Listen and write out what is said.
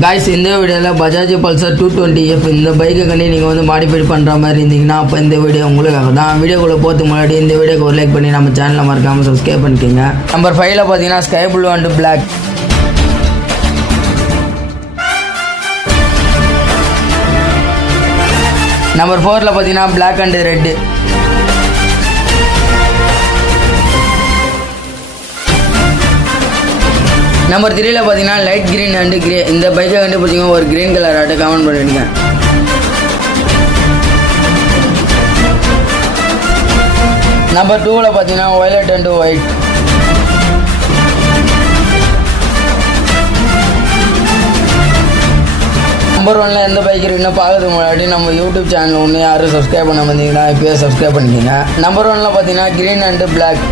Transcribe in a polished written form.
Guys இந்த வீடியோவில் Bajaj Pulsar 220F இந்த பைக்கை கண்டி நீங்கள் வந்து மாடிஃபை பண்ணுற மாதிரி இருந்தீங்கன்னா அப்போ இந்த வீடியோ உங்களுக்காக தான். வீடியோக்குள்ளே போகிறதுக்கு முன்னாடி இந்த வீடியோக்கு ஒரு லைக் பண்ணி நம்ம சேனலை மறக்காமல் சப்ஸ்கிரைப் பண்ணிக்கோங்க. நம்பர் 5ல் பார்த்தீங்கன்னா sky blue and black. Number 4ல் பார்த்தீங்கன்னா பிளாக் அண்ட் ரெட்டு. நம்பர் 3ல் பார்த்தீங்கன்னா லைட் கிரீன் அண்டு கிரே. இந்த பைக்கை கண்டுபிடிச்சிங்க ஒரு கிரீன் கலர் ஆட்டு கமெண்ட் பண்ணிடுங்க. நம்பர் 2ல் பார்த்தீங்கன்னா வயலட் அண்டு ஒயிட். நம்பர் 1ல் எந்த பைக் இருக்குன்னு பார்க்கறதுக்கு முன்னாடி நம்ம யூடியூப் சேனல் ஒன்று யாரும் சப்ஸ்கிரைப் பண்ண வந்தீங்கன்னா இப்போயே சப்ஸ்கிரைப் பண்ணிக்கோங்க. நம்பர் 1ல் பார்த்தீங்கன்னா கிரீன் அண்டு பிளாக்.